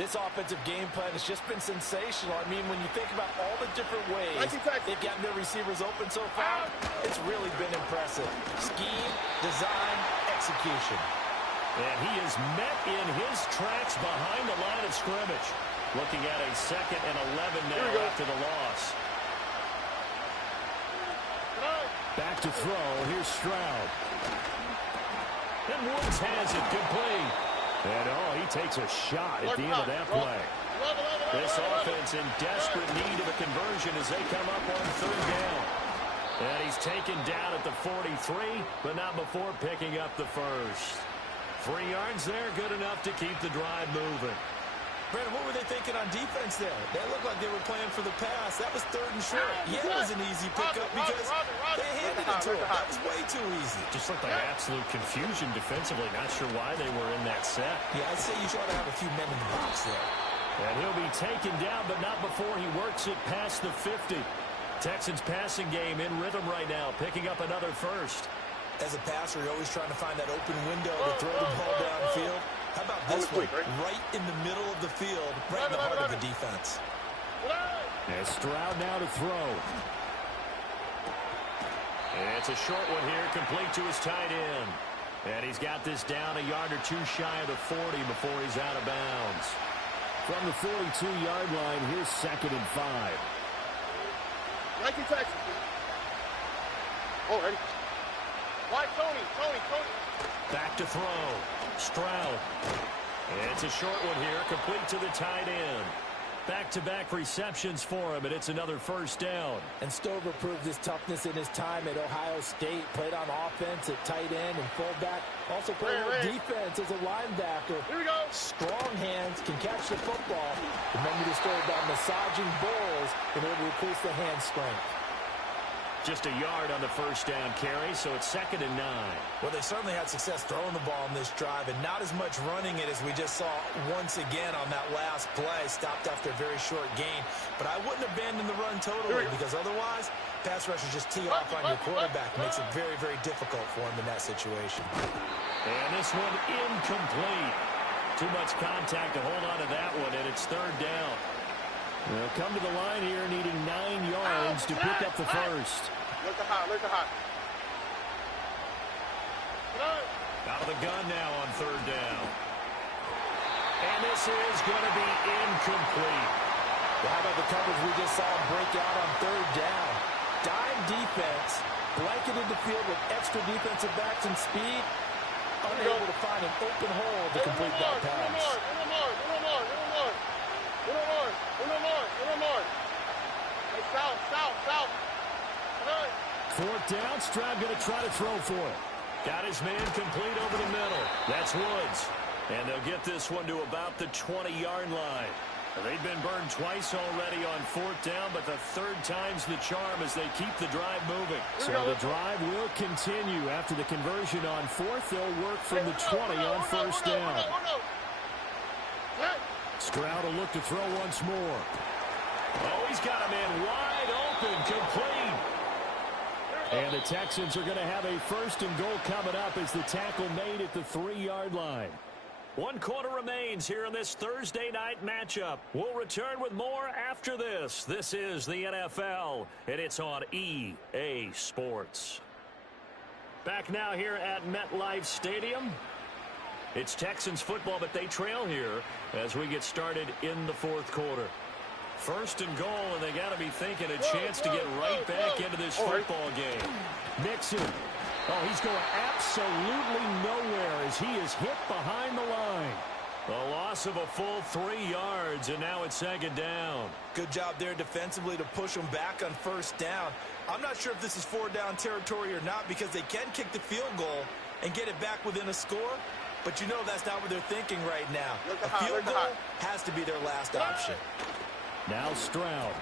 This offensive game plan has just been sensational. I mean, when you think about all the different ways they've gotten their receivers open so far, it's really been impressive. Scheme, design, execution. And he is met in his tracks behind the line of scrimmage. Looking at a 2nd and 11 now after the loss. Back to throw. Here's Stroud. And Woods has it complete. And, he takes a shot at the end of that play. This offense in desperate need of a conversion as they come up on 3rd down. And he's taken down at the 43, but not before picking up the first. 3 yards there, good enough to keep the drive moving. Brandon, what were they thinking on defense there? They looked like they were playing for the pass. That was 3rd and short. Yeah, it was an easy pickup because they handed it to him. That was way too easy. Just looked like absolute confusion defensively. Not sure why they were in that set. Yeah, I'd say you try to have a few men in the box there. And he'll be taken down, but not before he works it past the 50. Texans passing game in rhythm right now, picking up another first. As a passer, you're always trying to find that open window to throw the ball downfield. How about this one? Right in the middle of the field, right in the heart of the defense. And Stroud now to throw. It's a short one here, complete to his tight end. And he's got this down a yard or 2 shy of the 40 before he's out of bounds. From the 42-yard line, here's 2nd and 5. 19 Texans. Oh, ready. Why, Tony? Back to throw. Stroud. It's a short one here, complete to the tight end. Back-to-back receptions for him, and it's another first down. And Stover proved his toughness in his time at Ohio State. Played on offense at tight end and fullback. Also played on defense as a linebacker. Here we go. Strong hands, can catch the football. Remember the story about massaging balls in order to increase the hand strength. Just a yard on the first down carry, so it's 2nd and 9. Well, they certainly had success throwing the ball on this drive, and not as much running it as we just saw once again on that last play. Stopped after a very short gain. But I wouldn't abandon the run totally, because otherwise, pass rushers just tee off on your quarterback. It makes it very, very difficult for him in that situation. And this one incomplete. Too much contact to hold on to that one, and it's 3rd down. They'll come to the line here needing 9 yards to pick up the first. Look the hot. Out of the gun now on 3rd down. And this is going to be incomplete. Well, how about the coverage we just saw break out on 3rd down? Dime defense, blanketed the field with extra defensive backs and speed, unable to find an open hole to complete that pass. South. 4th down, Stroud going to try to throw for it. Got his man complete over the middle. That's Woods. And they'll get this one to about the 20-yard line. They've been burned twice already on 4th down, but the 3rd time's the charm as they keep the drive moving. So the drive will continue. After the conversion on 4th, they'll work from the 20 on 1st down. Stroud will look to throw once more. Oh, he's got a man wide open, complete. And the Texans are going to have a 1st and goal coming up as the tackle made at the 3-yard line. 1 quarter remains here in this Thursday night matchup. We'll return with more after this. This is the NFL, and it's on EA Sports. Back now here at MetLife Stadium. It's Texans football, but they trail here as we get started in the 4th quarter. 1st and goal, and they got to be thinking a chance to get right back into this football game. Mixon. Oh, he's going absolutely nowhere as he is hit behind the line. A loss of a full 3 yards, and now it's 2nd down. Good job there defensively to push them back on 1st down. I'm not sure if this is 4-down territory or not because they can kick the field goal and get it back within a score. But you know that's not what they're thinking right now. A field goal has to be their last option. Now Stroud.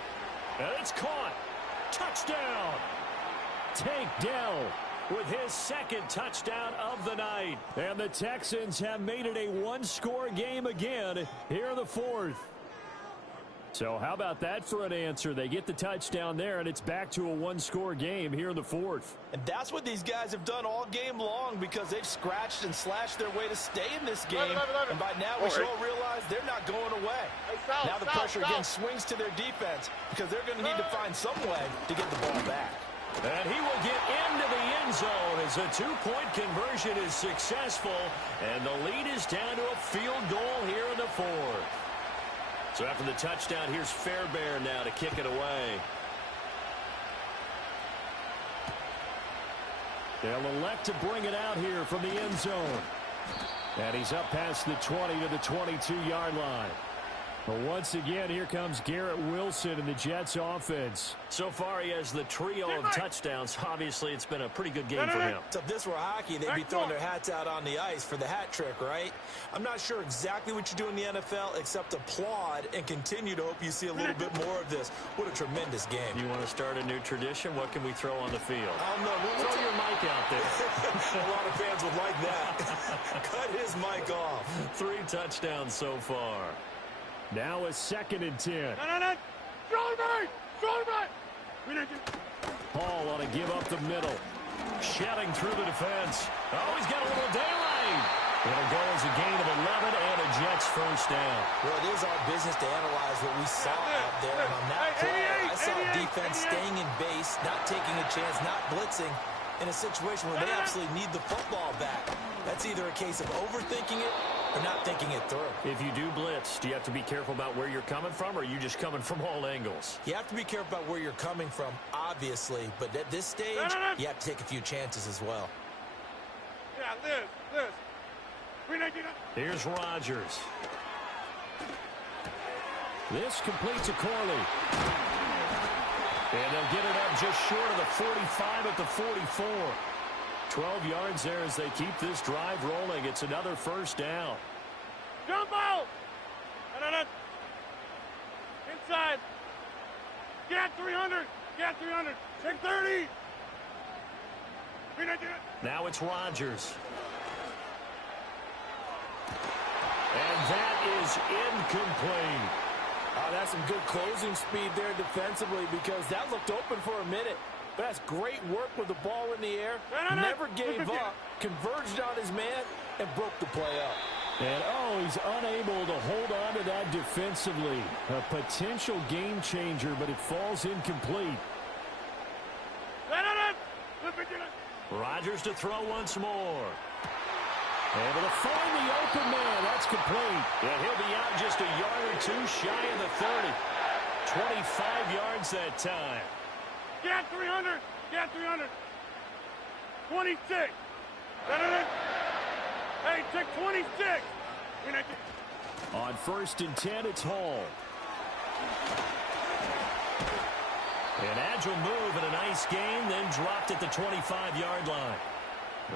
And it's caught. Touchdown. Tank Dell with his 2nd touchdown of the night. And the Texans have made it a 1-score game again here in the 4th. So how about that for an answer? They get the touchdown there, and it's back to a 1-score game here in the 4th. And that's what these guys have done all game long because they've scratched and slashed their way to stay in this game. And by now we should all realize they're not going away. Now the pressure again swings to their defense because they're going to need to find some way to get the ball back. And he will get into the end zone as a 2-point conversion is successful. And the lead is down to a field goal here in the 4th. So after the touchdown, here's Fairbairn now to kick it away. They'll elect to bring it out here from the end zone. And he's up past the 20 to the 22-yard line. Well, once again, here comes Garrett Wilson in the Jets offense. So far, he has the trio of touchdowns. Obviously, it's been a pretty good game for him. So if this were hockey, they'd be throwing their hats out on the ice for the hat trick, right? I'm not sure exactly what you do in the NFL except applaud and continue to hope you see a little bit more of this. What a tremendous game. You want to start a new tradition? What can we throw on the field? I don't know. Throw your mic out there. A lot of fans would like that. Cut his mic off. 3 touchdowns so far. Now a 2nd and 10. No. Shoulder. Hall on a give up the middle. Shedding through the defense. Oh, he's got a little daylight. It'll go as a gain of 11 and a Jets first down. Well, it is our business to analyze what we saw out there. And on that play, I saw defense staying in base, not taking a chance, not blitzing in a situation where they absolutely need the football back. That's either a case of overthinking it or not thinking it through. If you do blitz, do you have to be careful about where you're coming from, or are you just coming from all angles? You have to be careful about where you're coming from, obviously. But at this stage, you have to take a few chances as well. Yeah, Liz. Here's Rodgers. This completes a Corley. And they'll get it up just short of the 45 at the 44. 12 yards there as they keep this drive rolling. It's another first down. Jump out! No. Inside. Get 300. Take 30. Now it's Rodgers. And that is incomplete. Oh, that's some good closing speed there defensively because that looked open for a minute. But that's great work with the ball in the air. Never gave up, converged on his man, and broke the play up. And, he's unable to hold on to that defensively. A potential game changer, but it falls incomplete. Rodgers to throw once more. Able to find the open man. That's complete. And he'll be out just a yard or 2 shy of the 30. 25 yards that time. Get 300. 26. Hey, take 26. On 1st and 10, it's Hall. An agile move and a nice game, then dropped at the 25-yard line.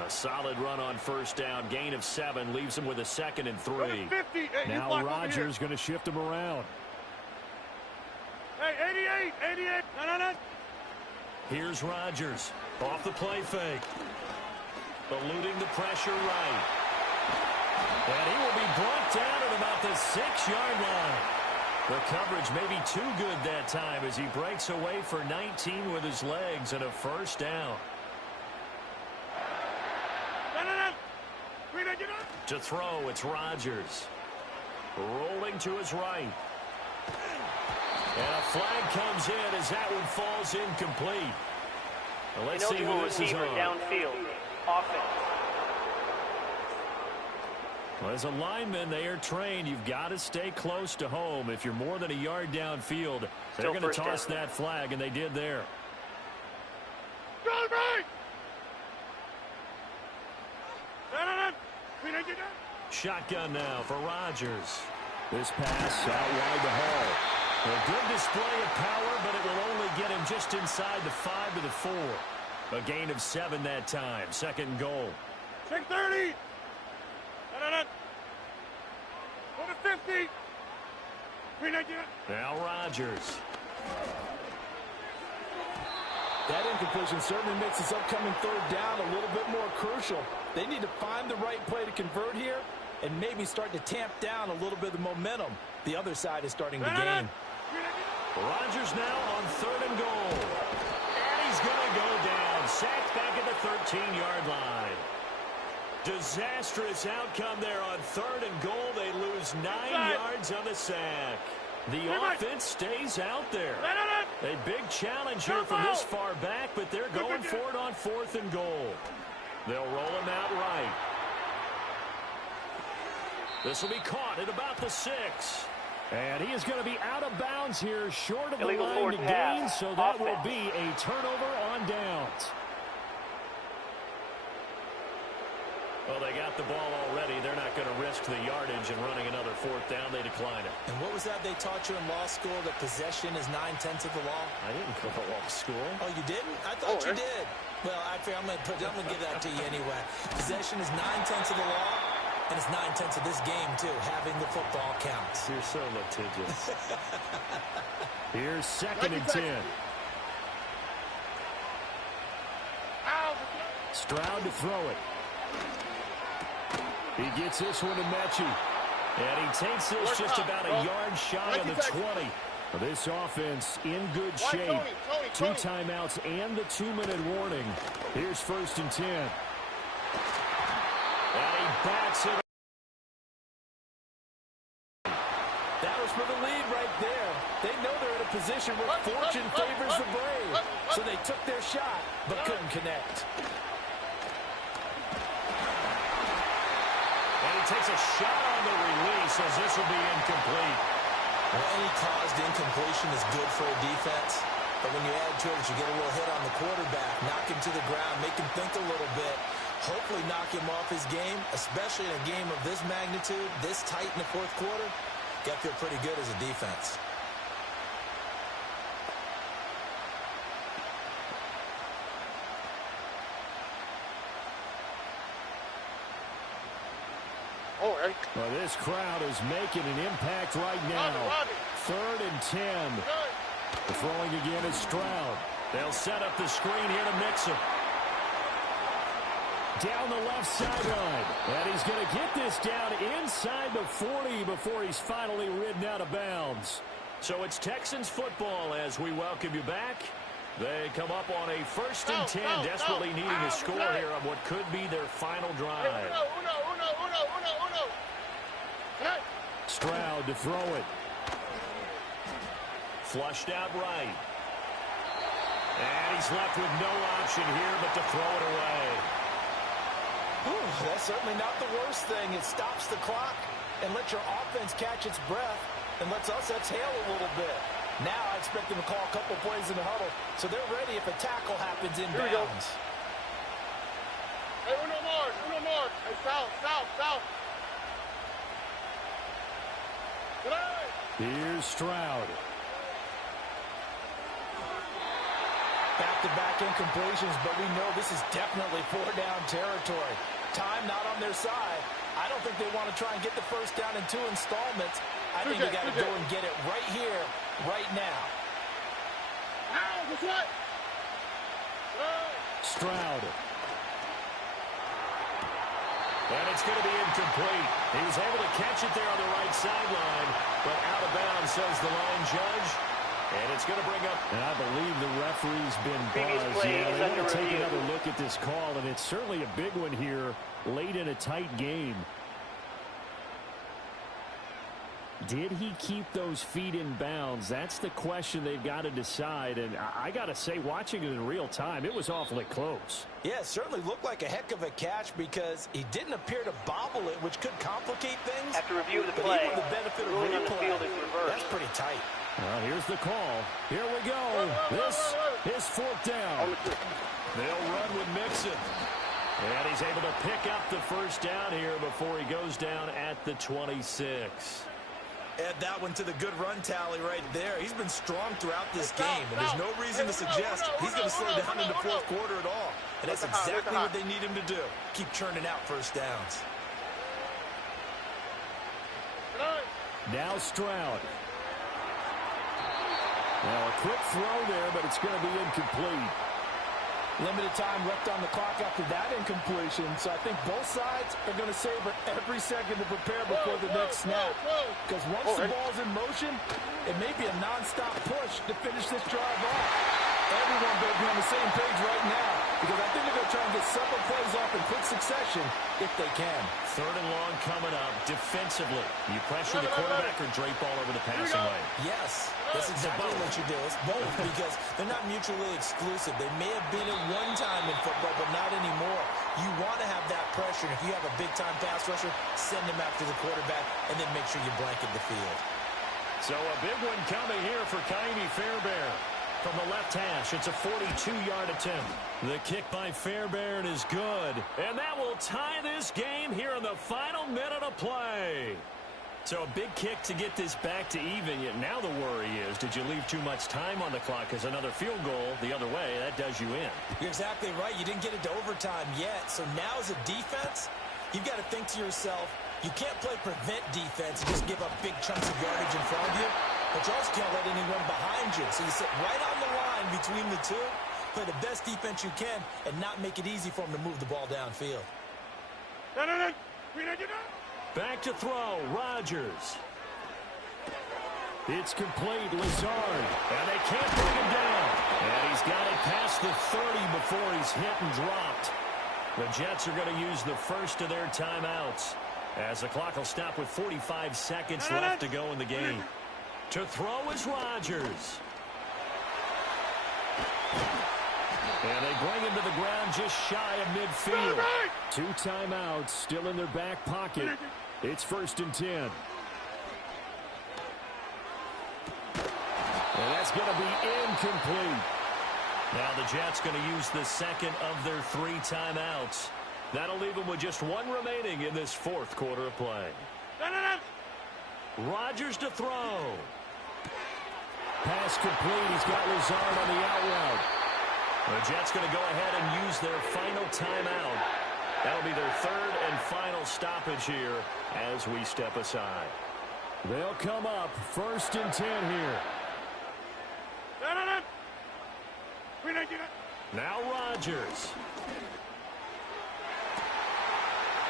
A solid run on first down. Gain of 7 leaves him with a 2nd and 3. Now Rodgers going to shift him around. Hey, 88. No. Here's Rodgers off the play fake. Eluding the pressure right. And he will be brought down at about the 6-yard line. The coverage may be too good that time as he breaks away for 19 with his legs and a first down. To throw, it's Rodgers. Rolling to his right. And a flag comes in as that one falls incomplete. Well, let's see who this is on. Downfield. Offense. Well, as a lineman, they are trained. You've got to stay close to home. If you're more than a yard downfield, they're going to toss that flag, and they did there. Shotgun now for Rodgers. This pass out wide to Hall. A good display of power, but it will only get him just inside the 5 to the 4. A gain of 7 that time. 2nd and goal. Take 30. Go to 50. Now Rodgers. That incompletion certainly makes this upcoming 3rd down a little bit more crucial. They need to find the right play to convert here and maybe start to tamp down a little bit of momentum. The other side is starting to gain. Rodgers now on 3rd and goal. And he's going to go down. Sacked back at the 13-yard line. Disastrous outcome there on 3rd and goal. They lose 9 yards on the sack. The offense stays out there. A big challenge here from this far back, but they're going for it on 4th and goal. They'll roll him out right. This will be caught at about the 6. And he is going to be out of bounds here, short of the Illegal line to gain, pass. so that Offense. will be a turnover on downs. Well, they got the ball already. They're not going to risk the yardage and running another fourth down. They decline it. And what was that they taught you in law school, that possession is 9/10 of the law? I didn't go to law school. Oh, you didn't? I thought you did. Well, I'm going to give that to you anyway. Possession is 9/10 of the law, and it's 9/10 of this game, too. Having the football counts. You're so litigious. Here's 2nd and 10. Stroud to throw it. He gets this one to Mechie. And he takes this just about a yard shy of the 20. This offense in good shape. 2 timeouts and the 2-minute warning. Here's 1st and 10. And he backs it. That was for the lead right there. They know they're in a position where fortune favors the brave. So they took their shot, but couldn't connect. Takes a shot on the release as this will be incomplete. Well, any caused incompletion is good for a defense. But when you add to it, you get a little hit on the quarterback, knock him to the ground, make him think a little bit, hopefully knock him off his game, especially in a game of this magnitude, this tight in the 4th quarter. Got to feel pretty good as a defense. Well, this crowd is making an impact right now. 3rd and 10. The throwing again is Stroud. They'll set up the screen here to Mixon. Down the left sideline. And he's going to get this down inside the 40 before he's finally ridden out of bounds. So it's Texans football as we welcome you back. They come up on a 1st and 10, desperately needing a score here on what could be their final drive. Stroud to throw it. Flushed out right. And he's left with no option here but to throw it away. That's certainly not the worst thing. It stops the clock and lets your offense catch its breath and lets us exhale a little bit. Now I expect them to call a couple plays in the huddle, so they're ready if a tackle happens inbounds. Hey, uno more. Hey, south. Here's Stroud. Back-to-back incompletions, but we know this is definitely 4-down territory. Time not on their side. I don't think they want to try and get the 1st down in 2 installments. I think they got to go and get it right here, right now. Stroud. And it's going to be incomplete. He was able to catch it there on the right sideline, but out of bounds, says the line judge. And it's going to bring up, and I believe the referee's been buzzed. Yeah, they want to take another look at this call, and it's certainly a big one here late in a tight game. Did he keep those feet in bounds? That's the question they've got to decide. And I got to say, watching it in real time, it was awfully close. Yeah, it certainly looked like a heck of a catch because he didn't appear to bobble it, which could complicate things. After review of the play, the benefit of ruling on the replay, field is reversed. that's pretty tight. Well, here's the call. Here we go. This is 4th down. They'll run with Mixon. And he's able to pick up the 1st down here before he goes down at the 26. Add that one to the good run tally right there. He's been strong throughout this game, and there's no reason to suggest he's going to slow down in the 4th quarter at all. And that's exactly what they need him to do. Keep churning out 1st downs. Now Stroud. Now a quick throw there, but it's going to be incomplete. Limited time left on the clock after that incompletion, so I think both sides are going to savor every second to prepare before the next snap. Because once the ball's in motion, it may be a non-stop push to finish this drive off. Everyone better be on the same page right now, because I think they're going to try and get several plays off in quick succession if they can. 3rd and long coming up defensively. You pressure the quarterback or drape all over the passing lane? Yes, that's exactly what you do. It's both because they're not mutually exclusive. They may have been at one time in football, but not anymore. You want to have that pressure, and if you have a big-time pass rusher, send him after the quarterback, and then make sure you blanket the field. So a big one coming here for Kaimi Fairbairn. from the left hash. It's a 42-yard attempt. The kick by Fairbairn is good. And that will tie this game here in the final minute of play. So a big kick to get this back to even. Yet now the worry is, did you leave too much time on the clock? Because another field goal the other way, that does you in. You're exactly right. You didn't get it to overtime yet. So now as a defense, you've got to think to yourself, you can't play prevent defense and just give up big chunks of yardage in front of you. But you also can't let anyone behind you. So you sit right on the line between the two, play the best defense you can, and not make it easy for them to move the ball downfield. Back to throw, Rodgers. It's complete, Lazard. And they can't bring him down. And he's got it past the 30 before he's hit and dropped. The Jets are going to use the first of their timeouts, as the clock will stop with 45 seconds left to go in the game. To throw is Rodgers. And they bring him to the ground just shy of midfield. 2 timeouts still in their back pocket. It's 1st and 10. And that's going to be incomplete. Now the Jets going to use the second of their 3 timeouts. That'll leave them with just 1 remaining in this 4th quarter of play. Rodgers to throw. Pass complete. He's got Lazard on the out route. The Jets going to go ahead and use their final timeout. That'll be their 3rd and final stoppage here as we step aside. They'll come up 1st and 10 here. Now Rodgers.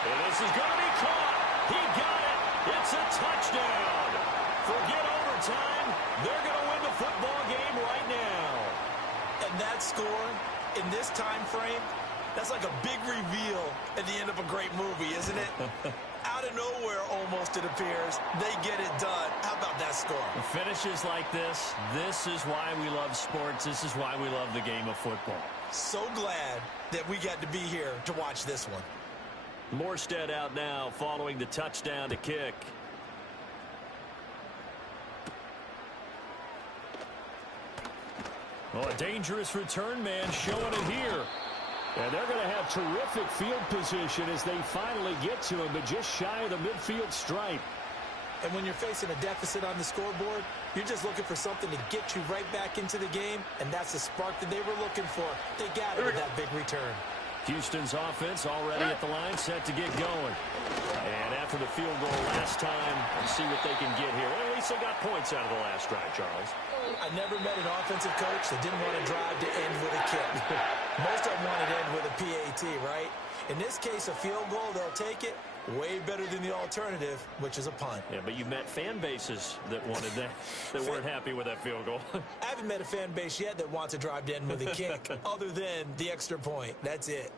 And this is going to be caught. He got it. It's a touchdown. Forget overtime. They're going to win the football game right now. And that score in this time frame, that's like a big reveal at the end of a great movie, isn't it? Out of nowhere, almost, it appears. They get it done. How about that score? Finishes like this is why we love sports. This is why we love the game of football. So glad that we got to be here to watch this one. Morstead out now following the touchdown to kick. Oh, a dangerous return man showing it here. And they're going to have terrific field position as they finally get to him, but just shy of the midfield stripe. And when you're facing a deficit on the scoreboard, you're just looking for something to get you right back into the game, and that's the spark that they were looking for. They got it with that big return. Houston's offense already at the line, set to get going. And after the field goal last time, let's see what they can get here. Well, at least they got points out of the last drive, Charles. I never met an offensive coach that didn't want to drive to end with a kick. Most of them want to end with a PAT, right? In this case, a field goal, they'll take it. Way better than the alternative, which is a punt. Yeah, but you met fan bases that wanted that, that weren't happy with that field goal. I haven't met a fan base yet that wants to drive to end with a kick, other than the extra point. That's it.